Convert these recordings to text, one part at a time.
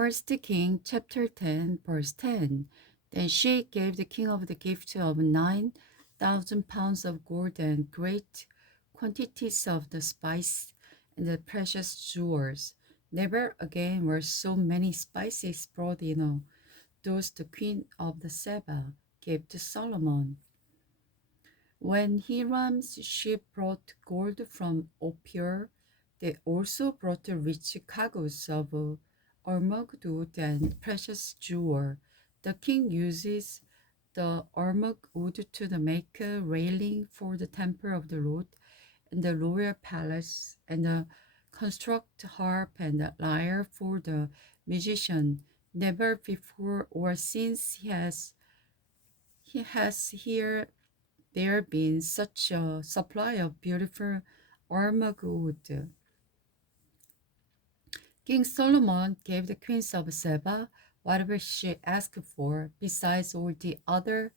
First King chapter 10 verse 10. Then she gave the king of the gift of 9,000 pounds of gold and great quantities of the spice and the precious jewels. Never again were so many spices brought in. Those the queen of the Seba gave to Solomon. When Hiram's ship brought gold from Ophir, they also brought rich cargoes of almug wood and precious jewel. The king uses the almug wood to make a railing for the temple of the Lord and the royal palace, and construct harp and lyre for the musician. Never before or since he has here there been such a supply of beautiful almug wood. King Solomon gave the queens of Seba whatever she asked for, besides all the other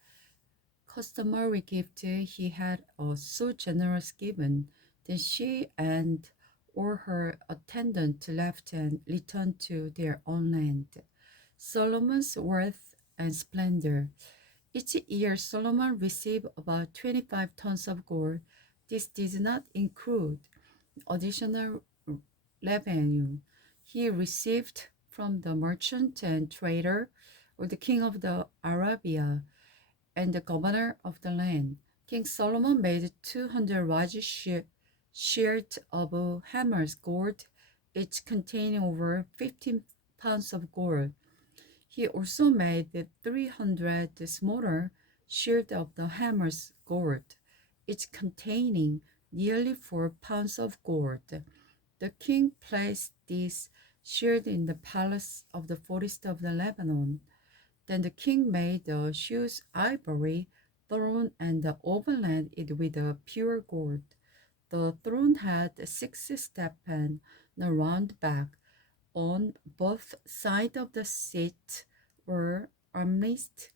customary gifts he had so generous given. Then she and all her attendants left and returned to their own land. Solomon's wealth and splendor. Each year, Solomon received about 25 tons of gold. This did not include additional revenue he received from the merchant and trader, or the king of the Arabia, and the governor of the land. King Solomon made 200 large shields of hammers gold, each containing over 15 pounds of gold. He also made 300 smaller shields of the hammers gold, each containing nearly 4 pounds of gold. The king placed these shields in the palace of the forest of the Lebanon. Then the king made the shields ivory throne and overlaid it with pure gold. The throne had 6 steps and a round back. On both sides of the seat were armrests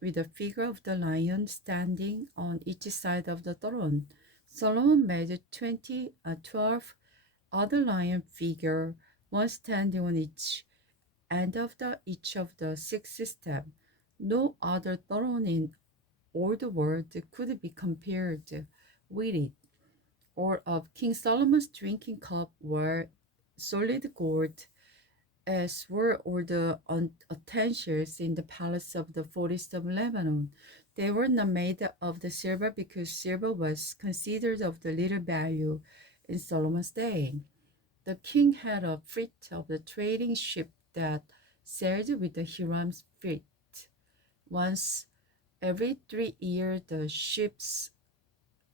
with a figure of the lion standing on each side of the throne. Solomon made 12 other lion figures, one standing on each of the 6 steps. No other throne in all the world could be compared with it. All of King Solomon's drinking cup were solid gold, as were all the utensils in the palace of the forest of Lebanon. They were not made of the silver because silver was considered of the little value in Solomon's day. The king had a fleet of the trading ship that sailed with the Hiram's fleet. Once every 3 years, the ships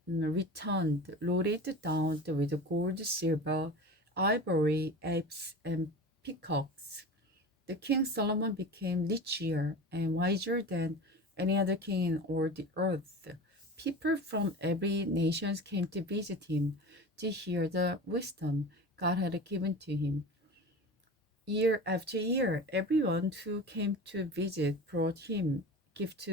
returned, loaded down with gold, silver, ivory, apes, and peacocks. The King Solomon became richer and wiser than any other king in all the earth. People from every nation came to visit him to hear the wisdom God had given to him. Year after year, everyone who came to visit brought him gifts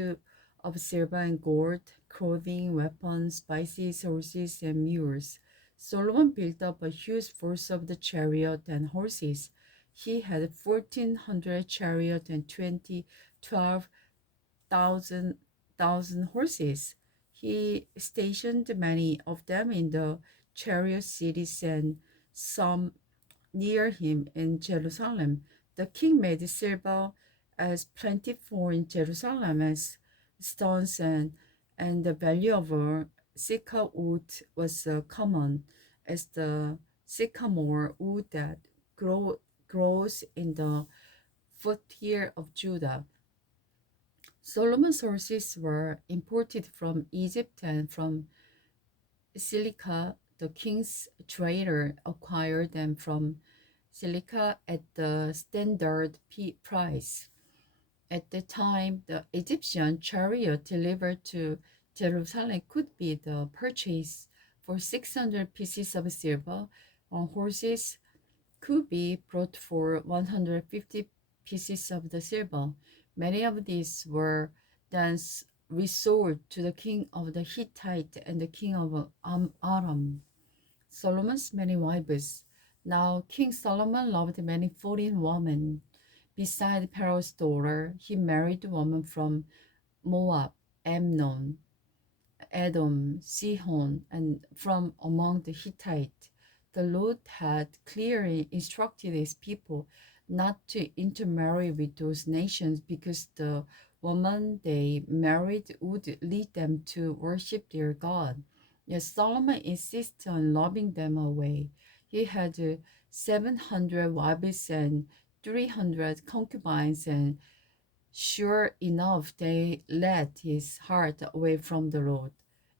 of silver and gold, clothing, weapons, spices, horses, and mules. Solomon built up a huge force of the chariot and horses. He had 1,400 chariots and 12,000 horses. He stationed many of them in the chariot cities and some near him in Jerusalem. The king made silver as plentiful in Jerusalem as stones, and the value of sycamore wood was common as the sycamore wood that grows in the foothills of Judah. Solomon's horses were imported from Egypt and from Silica. The king's trader acquired them from Silica at the standard price. At the time, the Egyptian chariot delivered to Jerusalem could be the purchase for 600 pieces of silver, while horses could be brought for 150 pieces of the silver. Many of these were then resold to the king of the Hittite and the king of Aram. Solomon's many wives. Now King Solomon loved many foreign women. Beside Pharaoh's daughter, he married a woman from Moab, Ammon, Edom, Sihon, and from among the Hittites. The Lord had clearly instructed his people not to intermarry with those nations because the woman they married would lead them to worship their God. Yet Solomon insisted on loving them away. He had 700 wives and 300 concubines, and sure enough, they led his heart away from the Lord.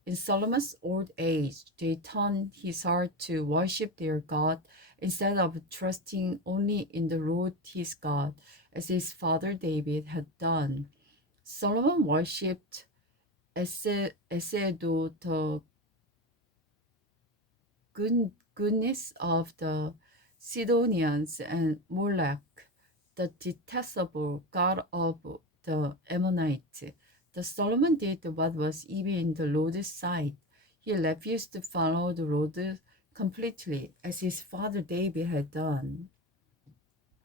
In Solomon's old age, they turned his heart to worship their God instead of trusting only in the Lord his God, as his father David had done. Solomon worshipped Esedo, the goodness of the Sidonians, and Molech, the detestable god of the Ammonites. The Solomon did what was evil in the Lord's sight. He refused to follow the Lord completely, as his father David had done.